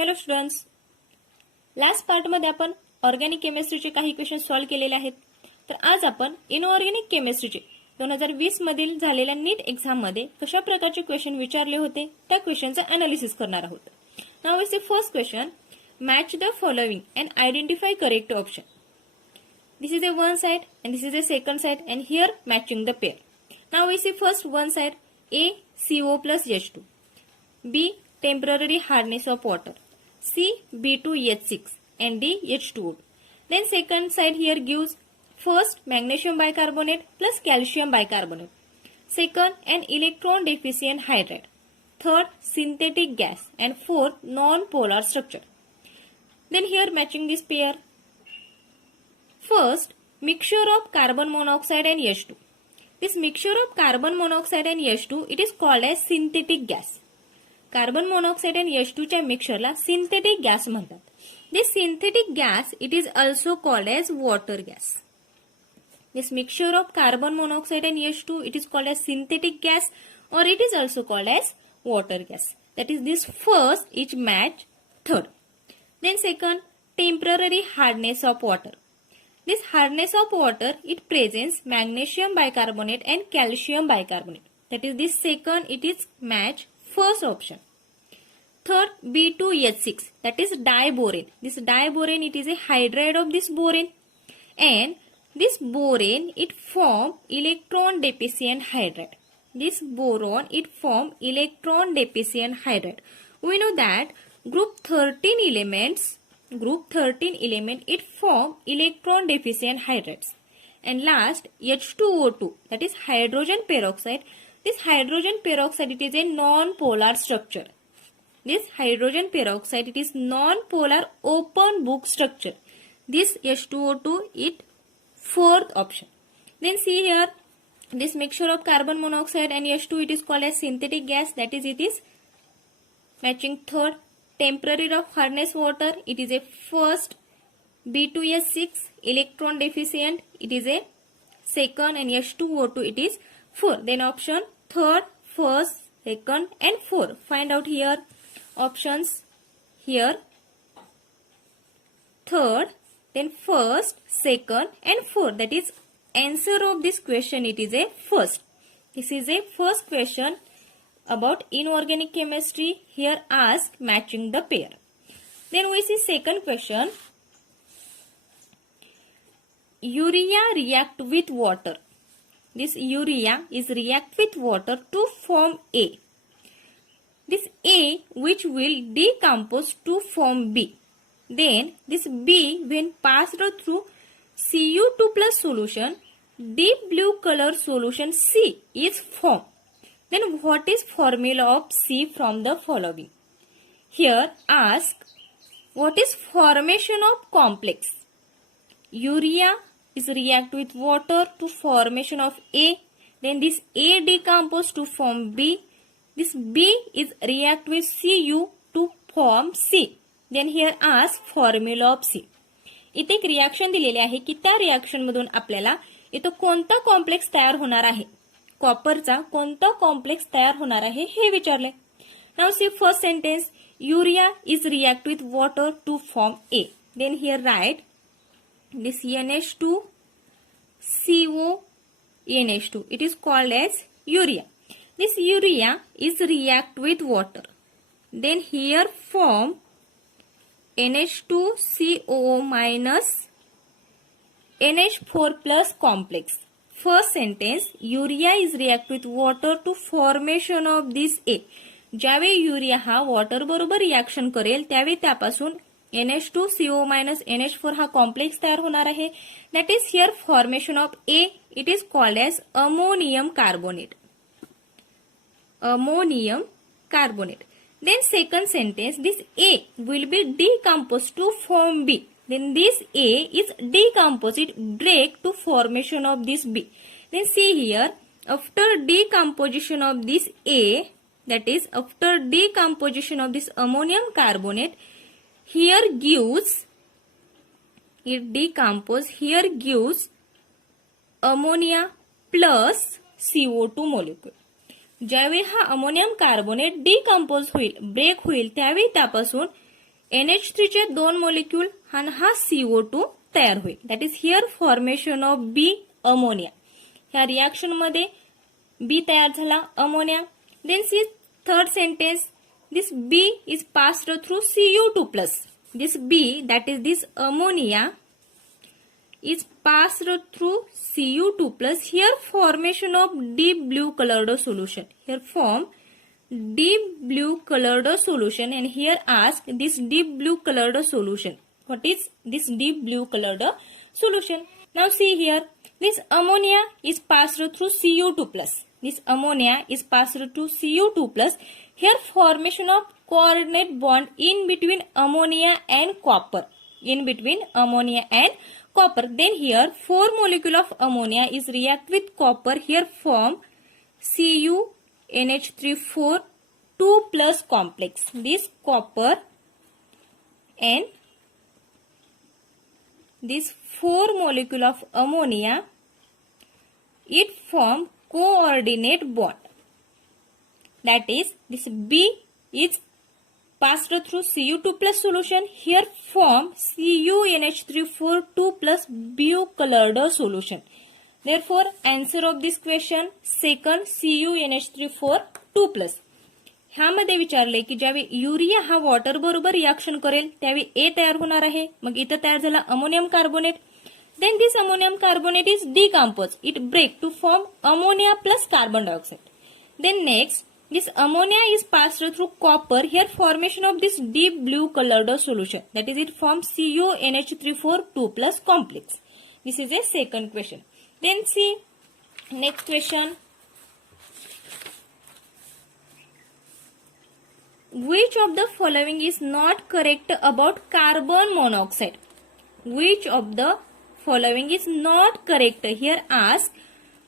Hello students, last पार्टमध्ये आपण organic केमिस्ट्रीचे काही question solve केलेले आहेत. तर आज आपण इनऑर्गॅनिक केमिस्ट्रीचे 2020 मधील झालेल्या नीट एक्झाममध्ये कशा प्रकारचे क्वेश्चन विचारले होते त्या क्वेश्चनचं अनालिसिस करणार आहोत. Now is the first question, match the following and identify correct option. This is a one side and this is a second side and here matching the pair. Now we see first one side A CO plus H2, B temporary hardness of water, C B2H6 and D H2O. Then second side here gives first magnesium bicarbonate plus calcium bicarbonate, second an electron deficient hydride, third synthetic gas and fourth non-polar structure. Then here matching this pair. First, mixture of carbon monoxide and H2. This mixture of carbon monoxide and H2, it is called as synthetic gas. Carbon monoxide and H2 च्या मिक्सरला synthetic gas म्हणतात. This synthetic gas, it is also called as water gas. This mixture of carbon monoxide and H2, it is called as synthetic gas or it is also called as water gas. That is this first, each match third. Then second, temporary hardness of water. This hardness of water, it presents magnesium bicarbonate and calcium bicarbonate. That is this second, it is match first option. Third, B2H6, that is diborane. This diborane, it is a hydride of this borane. And this borane, it form electron deficient hydride. This boron, it form electron deficient hydride. We know that group 13 element, it form electron deficient hydrides. And last, H2O2, that is hydrogen peroxide. This hydrogen peroxide, it is a non-polar structure. This hydrogen peroxide, it is non-polar open book structure. This H2O2, it fourth option. Then see here, this mixture of carbon monoxide and H2, it is called as synthetic gas. That is, it is matching third. Temporary of hardness water, it is a first. B2H6 electron deficient, it is a second, and H2O2, it is fourth. Then option third, first, second and fourth. Find out here options. Here third, then first, second and fourth. That is answer of this question, it is a first. This is a first question about inorganic chemistry. Here ask matching the pair. Then we see second question. Urea react with water. This urea is react with water to form A. This A which will decompose to form B. Then this B when passed through Cu2 plus solution, deep blue color solution C is formed. Then what is formula of C from the following? Here ask what is formation of complex. Urea is react with water to formation of A. Then this A decompose to form B. This B is react with Cu to form C. Then here ask formula of C. इथे एक reaction दिलेली आहे की त्या reaction मधून आपल्याला इथं कोणता कॉम्प्लेक्स तयार होणार आहे, कॉपरचा कोणता कॉम्प्लेक्स तयार होणार आहे हे विचारले. Now see first sentence, urea is react with water to form A. Then here right this NH2 CO NH2, it is called as urea. This urea is react with water. Then here form NH2CO minus NH4 plus complex. First sentence, urea is react with water to formation of this A. ज्यावेळी urea हा water बरोबर reaction करेल त्यावेळी त्यापासून NH2CO minus NH4 हा complex तयार होणार आहे. That is here formation of A. It is called as ammonium carbonate. Ammonium carbonate. Then second sentence, this A will be decomposed to form B. Then this A is decomposed, break to formation of this B. Then see here, after decomposition of this A, that is after decomposition of this ammonium carbonate, here gives, it decompose, here gives ammonia plus CO2 molecule. ज्यावेळी हा ammonium carbonate decompose होईल, break होईल, त्यावेळी त्यापासून NH3 चे 2 molecule आणि हा CO2 तयार होईल. That is here formation of B ammonia. ह्या रिॲक्शन मध्ये बी तयार झाला ammonia. Then see third sentence, this B is passed through Cu2 plus. This B that is this ammonia is passed through Cu2 plus. Here formation of deep blue colored solution. Here form deep blue colored solution, and here ask this deep blue colored solution. What is this deep blue colored solution? Now see here, this ammonia is passed through Cu2 plus. This ammonia is passed through Cu2 plus. Here formation of coordinate bond in between ammonia and copper. In between ammonia and copper. Then here 4 molecule of ammonia is react with copper. Here form CuNH3 2 plus complex. This copper and this 4 molecule of ammonia, it form coordinate bond. That is, this B is passed through Cu2 plus solution. Here form CuNH3 2 plus blue colored solution. Therefore, answer of this question second, CuNH3 2 plus. ह्यामध्ये विचारले की ज्यावेळी urea हा water बरोबर reaction करेल त्यावेळी ए तयार होणार आहे. मग इथं तयार झाला ammonium carbonate. Then this ammonium carbonate is decompose. It break to form ammonia plus carbon dioxide. Then next, this ammonia is passed through copper. Here formation of this deep blue colored solution. That is, it forms CuNH3 2 plus complex. This is a second question. Then see next question. Which of the following is not correct about carbon monoxide? Which of the following is not correct? Here ask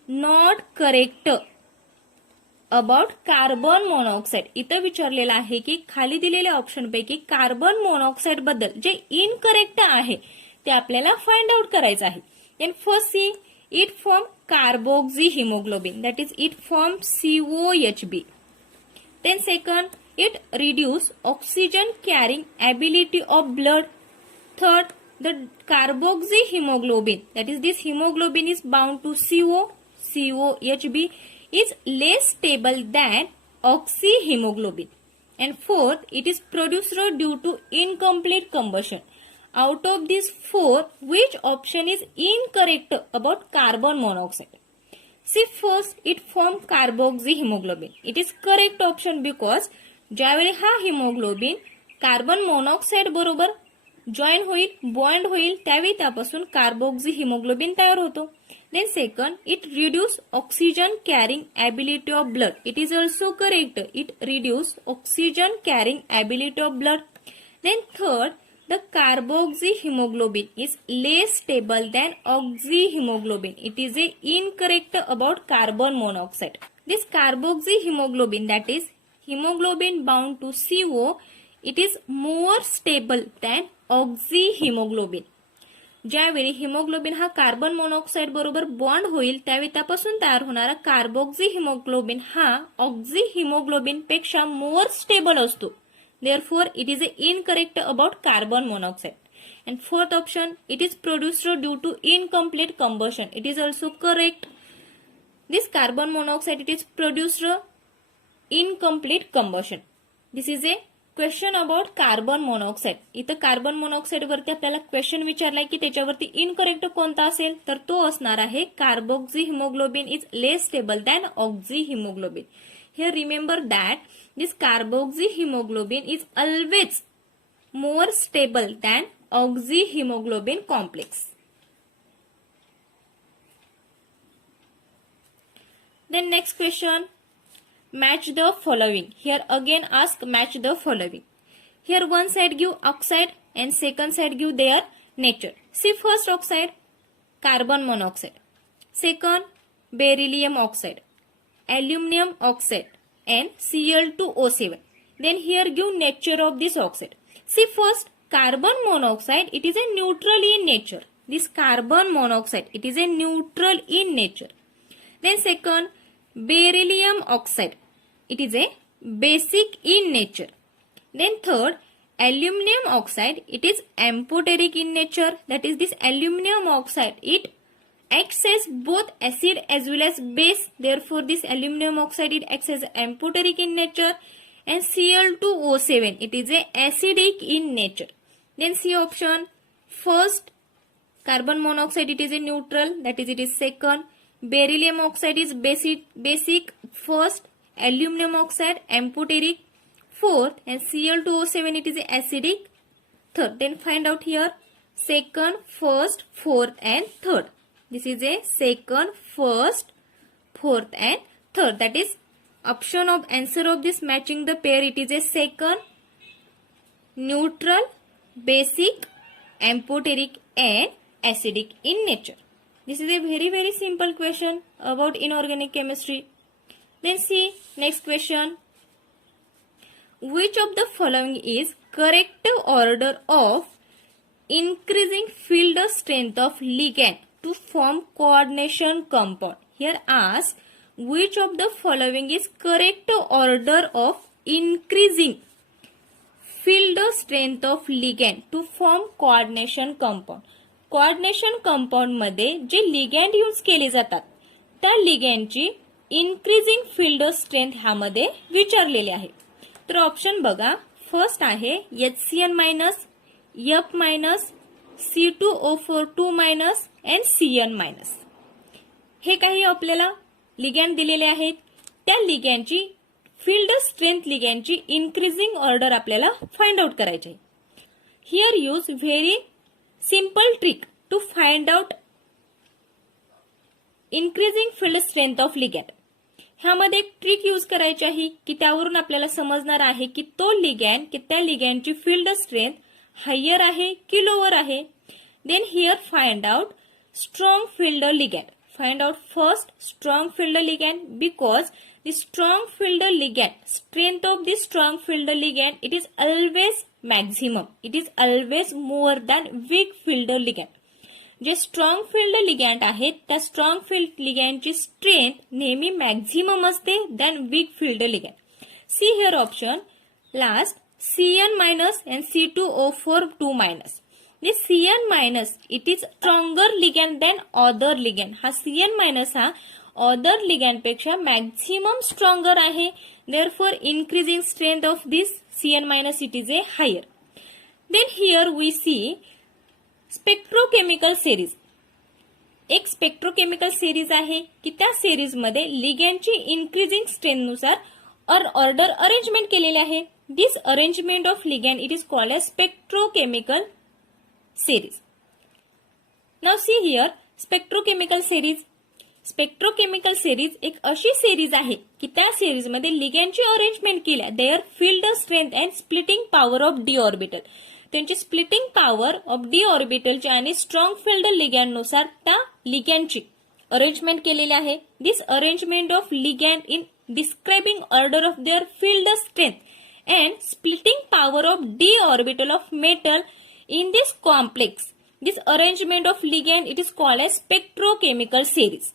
not correct about carbon monoxide. इथं विचारलेलं आहे की खाली दिलेल्या option पैकी carbon monoxide बद्दल जे incorrect आहे ते आपल्याला फाइंड आउट करायचं आहे. Then first see, it form carboxy hemoglobin. That is it form COHB. Then second, it reduce oxygen carrying ability of blood. Third, the carboxy hemoglobin that is this hemoglobin is bound to COHB is less stable than oxyhemoglobin. And fourth, it is produced due to incomplete combustion. Out of these four, which option is incorrect about carbon monoxide? See first, it forms carboxyhemoglobin. It is correct option because ज्यावेळी हा haemoglobin carbon monoxide बरोबर join होईल, bond होईल, त्यावेळी त्यापासून carboxy haemoglobin तयार होतो. Then second, it reduce oxygen carrying ability of blood. It is also correct. It reduce oxygen carrying ability of blood. Then third, the carboxyhemoglobin is less stable than oxyhemoglobin. It is a incorrect about carbon monoxide. This carboxyhemoglobin, that is hemoglobin bound to CO, it is more stable than oxyhemoglobin. ज्यावेळी hemoglobin हा carbon monoxide बरोबर bond होईल त्यावेळी त्यापासून तयार होणारा carboxy hemoglobin हा oxy hemoglobin पेक्षा मोर स्टेबल असतो. Therefore it is incorrect about carbon monoxide. And fourth option, it is produced due to incomplete combustion. It is also correct. This carbon monoxide it is produced incomplete combustion. This is a question about carbon monoxide. इथं carbon monoxide वरती आपल्याला question विचारलाय की त्याच्यावरती incorrect कोणता असेल तर तो असणार आहे carboxy haemoglobin is less stable than oxy haemoglobin. Here remember that this carboxy haemoglobin is always more stable than oxy haemoglobin complex. Then next question, match the following. Here again ask match the following. Here one side give oxide and second side give their nature. See first oxide, carbon monoxide. Second, beryllium oxide, aluminum oxide and Cl2O7. Then here give nature of this oxide. See first, carbon monoxide, it is a neutral in nature. This carbon monoxide, it is a neutral in nature. Then second, beryllium oxide, it is a basic in nature. Then third, aluminum oxide, it is amphoteric in nature. That is, this aluminum oxide, it acts as both acid as well as base. Therefore, this aluminum oxide, it acts as amphoteric in nature. And Cl2O7, it is a acidic in nature. Then C option, first carbon monoxide, it is a neutral, that is, it is second. Beryllium oxide is basic first. Aluminum oxide amphoteric fourth, and Cl2O7, it is a acidic third. Then find out here second, first, fourth and third. This is a second, first, fourth and third. That is option of answer of this matching the pair. It is a second, neutral, basic, amphoteric and acidic in nature. This is a very simple question about inorganic chemistry. Then see next question. Which of the following is correct order of increasing field strength of ligand to form coordination compound? Here ask, which of the following is correct order of increasing field strength of ligand to form coordination compound? Coordination compound मध्ये जे लिगॅन्ड use केले जातात त्या लिगॅन्डची increasing field strength ह्यामध्ये विचारलेले आहे. तर option बघा, first आहे HCN minus, F minus, C2O4 2 minus and CN minus. हे काही आपल्याला लिगॅन्ड दिलेले आहेत. त्या लिगॅन्डची फील्ड स्ट्रेंथ लिगॅन्डची इन्क्रीजिंग ऑर्डर आपल्याला फाइंड आउट करायची आहे. Here use very simple trick to find out increasing field strength of ligand. ह्यामध्ये एक ट्रिक यूज करायची आहे की त्यावरून आपल्याला समजणार आहे की तो लिगॅन्ड की त्या लिगॅन्डची फील्ड स्ट्रेंथ हायर आहे की लोअर आहे. Then here find out strong field ligand. Find out first strong field ligand because the strong field ligand, strength of the strong field ligand, it is always maximum. It is always more than weak field ligand. जे strong field ligand आहेत त्या strong field लिगॅन्डची strength नेहमी maximum असते than weak field ligand. See here option last CN minus and C2O4 2 minus. This CN minus, it is stronger ligand than other ligand. हा CN minus हा other ligand पेक्षा maximum stronger आहे. Therefore, increasing strength of this CN minus, it is a higher. Then here we see spectrochemical series. एक spectrochemical series आहे की त्या series मध्ये लिगॅन्डची इन्क्रीजिंग स्ट्रेंथ नुसार ऑर्डर अरेंजमेंट केलेले आहे. This arrangement of ligand it is called as spectrochemical series. Now see here spectrochemical series. Spectrochemical series एक अशी सिरीज आहे की त्या सिरीज मध्ये लिगॅन्डची अरेंजमेंट केल्या their field strength and splitting power of d orbital. त्यांची स्प्लिटिंग पॉवर ऑफ डी ऑर्बिटलची आणि स्ट्रॉंग फील्ड लिगॅन्ड नुसार त्या लिगॅन्डची अरेंजमेंट केलेली आहे. This arrangement of ligand in describing order of their field strength and splitting power of d orbital of metal in this complex, this arrangement of ligand, it is called as spectrochemical series.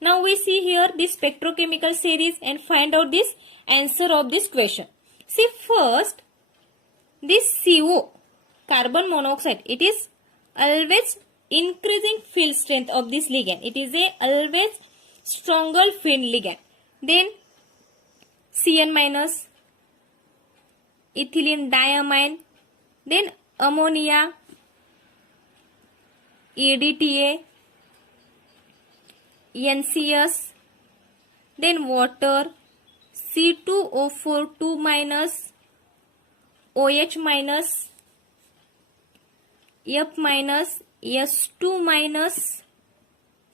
Now we see here this spectrochemical series and find out this answer of this question. See first, this CO, carbon monoxide, it is always increasing field strength of this ligand. It is a always stronger field ligand. Then CN minus, ethylene diamine, then ammonia, EDTA, NCS, then water, C2O4 2 minus, OH minus, F minus, S2 minus,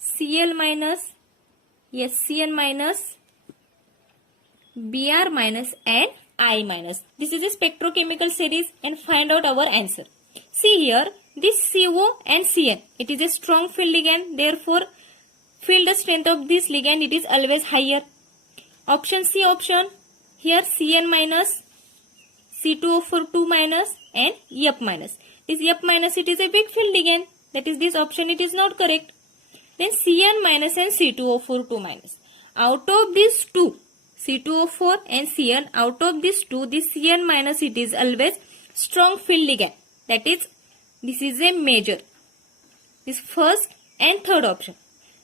Cl minus, SCN minus, Br minus and I minus. This is a spectrochemical series and find out our answer. See here, this CO and CN, it is a strong field ligand. Therefore, field strength of this ligand, it is always higher. Option C option. Here CN minus, C2O4 2 minus and F minus. This F minus, it is a weak field ligand. That is this option, it is not correct. Then CN minus and C2O4 2 minus. Out of these two, C2O4 and CN, out of these two, this CN minus, it is always strong field ligand. That is, this is a major. This first and third option.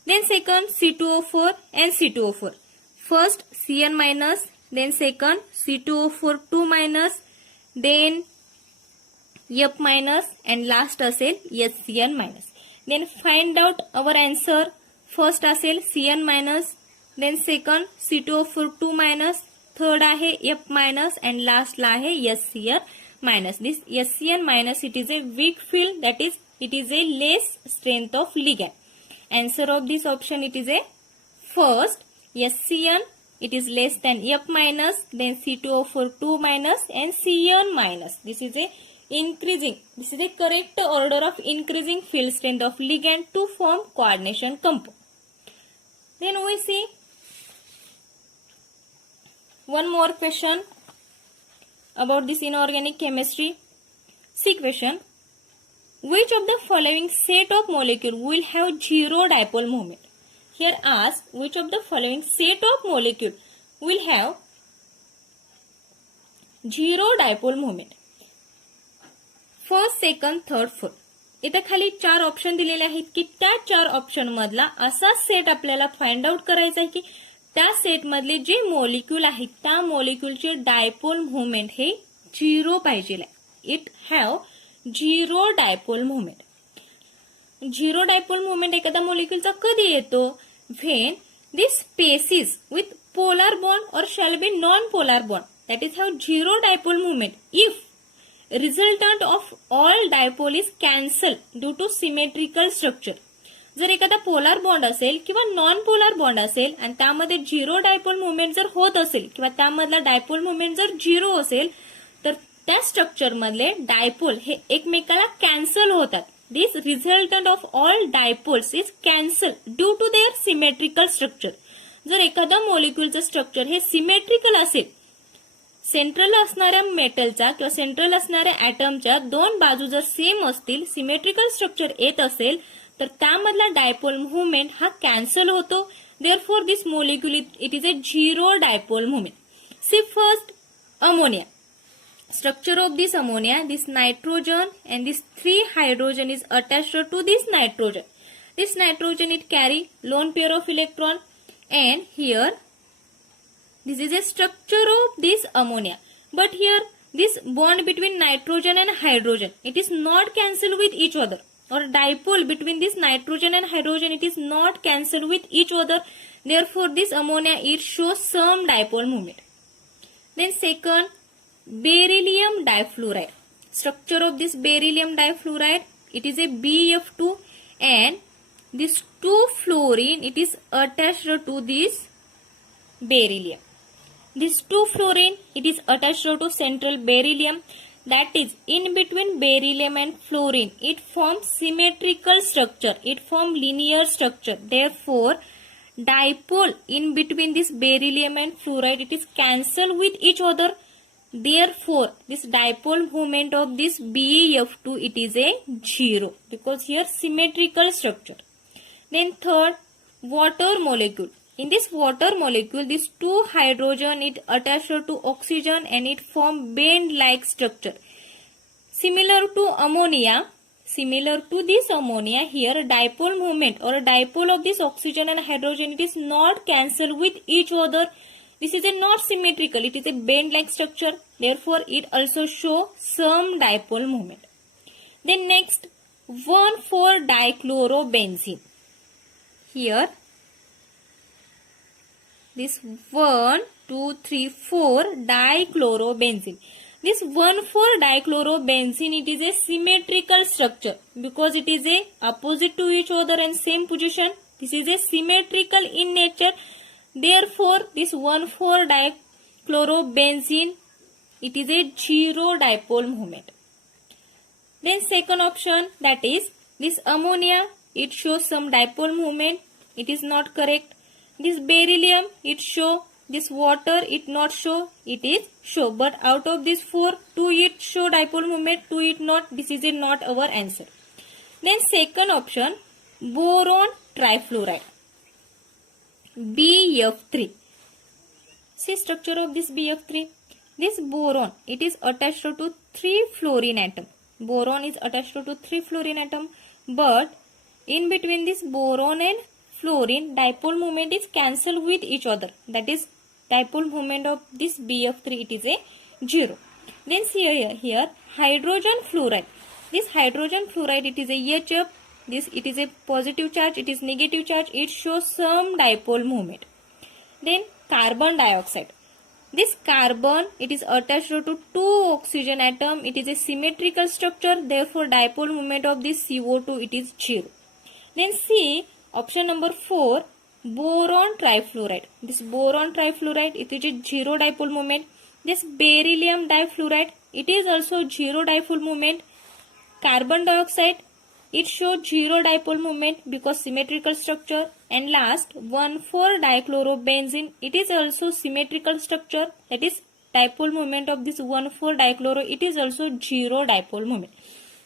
Then second C2O4 and C2O4. First Cn minus, then second C2O4 2 minus, then F minus and last असेल SCN minus. Then find out our answer. First असेल Cn minus, then second C2O4 2 minus, third आहे F minus and last ला आहे SCN minus. This SCN minus, it is a weak field, that is it is a less strength of ligand. Answer of this option, it is a first SCN, it is less than F minus, then C2O4 2 minus and Cn minus. This is a increasing, this is the correct order of increasing field strength of ligand to form coordination compound. Then we see one more question about this inorganic chemistry. See question. Which of the following set of molecule will have zero dipole moment? Here ask, which of the following set of molecule will have zero dipole moment? First, second, third, fourth. इथे खाली 4 option दिलेले आहेत की त्या 4 option मधला असा set आपल्याला find out करायचा आहे की त्या सेट मधले जे मॉलिक्यूल आहेत त्या मॉलिक्यूलचे डायपोल मुवमेंट हे 0 पाहिजे. It have 0 dipole movement. 0 dipole movement एखाद्या मॉलिक्यूलचा कधी येतो? When this species with polar bond और shall be non polar bond, that is have 0 dipole movement if resultant of all dipole is cancel due to symmetrical structure. जर एखादा polar bond असेल किंवा non polar bond असेल आणि त्यामध्ये 0 dipole movement जर होत असेल किंवा त्यामधला डायपोल मुवमेंट जर 0 असेल तर त्या स्ट्रक्चर मधले डायपोल हे एकमेकाला कॅन्सल होतात. This resultant of all dipoles is cancel due to their symmetrical structure. जर एखादा मॉलिक्यूलचं स्ट्रक्चर हे सिमेट्रिकल असेल, सेंट्रल असणाऱ्या मेटलचा किंवा सेंट्रल असणाऱ्या ऍटमच्या 2 बाजू जर सेम असतील, सिमेट्रिकल स्ट्रक्चर येत असेल तर त्यामधला डायपोल मुवमेंट हा कॅन्सल होतो. Therefore this molecule it is a 0 dipole movement. See first ammonia. Structure of this ammonia, this nitrogen and this 3 hydrogen is attached to this nitrogen. This nitrogen it carry lone pair of electron and here this is a structure of this ammonia. But here this bond between nitrogen and hydrogen, it is not cancelled with each other, or dipole between this nitrogen and hydrogen, it is not cancelled with each other. Therefore this ammonia it shows some dipole moment. Then second, beryllium difluoride. Structure of this beryllium difluoride, it is a BF2 and this 2 fluorine it is attached to this beryllium. This 2 fluorine it is attached to central beryllium, that is in between beryllium and fluorine it forms symmetrical structure, it forms linear structure. Therefore dipole in between this beryllium and fluoride it is cancelled with each other. Therefore this dipole moment of this BF2 it is a 0 because here symmetrical structure. Then third, water molecule. In this water molecule, this 2 hydrogen it attached to oxygen and it form band-like structure. Similar to ammonia, similar to this ammonia, here dipole moment or dipole of this oxygen and hydrogen it is not cancelled with each other. This is a not symmetrical, it is a band-like structure. Therefore, it also show some dipole moment. Then next, 1,4-dichlorobenzene. Here this 1, 2, 3, 4 dichlorobenzene. This 1,4-dichlorobenzene it is a symmetrical structure because it is a opposite to each other and same position. This is a symmetrical in nature. Therefore, this 1,4-dichlorobenzene it is a 0 dipole moment. Then second option, that is this ammonia it shows some dipole moment. It is not correct. This beryllium it show, this water it not show, it is show. But out of these 4, 2 it show dipole moment, 2 it not. This is not our answer. Then second option, boron trifluoride, BF3. See structure of this BF3. This boron, it is attached to 3 fluorine atom. Boron is attached to 3 fluorine atom, but in between this boron and fluorine, dipole moment is cancelled with each other. That is, dipole moment of this BF3, it is a 0. Then see here hydrogen fluoride. This hydrogen fluoride, it is a HF. This, it is a positive charge, it is negative charge. It shows some dipole moment. Then carbon dioxide. This carbon, it is attached to 2 oxygen atom. It is a symmetrical structure. Therefore, dipole moment of this CO2, it is 0. Then see option number 4, boron trifluoride. This boron trifluoride, it is a 0 dipole moment. This beryllium difluoride, it is also 0 dipole moment. Carbon dioxide, it shows 0 dipole moment because symmetrical structure. And last, 1,4-dichlorobenzene, it is also symmetrical structure. That is, dipole moment of this 1,4-dichloro, it is also 0 dipole moment.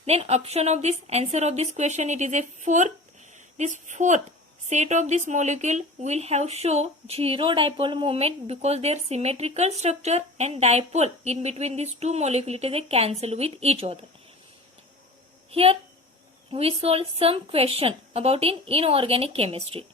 Then option of this answer of this question, it is a fourth. This fourth set of this molecule will have show 0 dipole moment because their symmetrical structure and dipole in between these two molecules, it is a cancel with each other. Here we solve some question about in inorganic chemistry.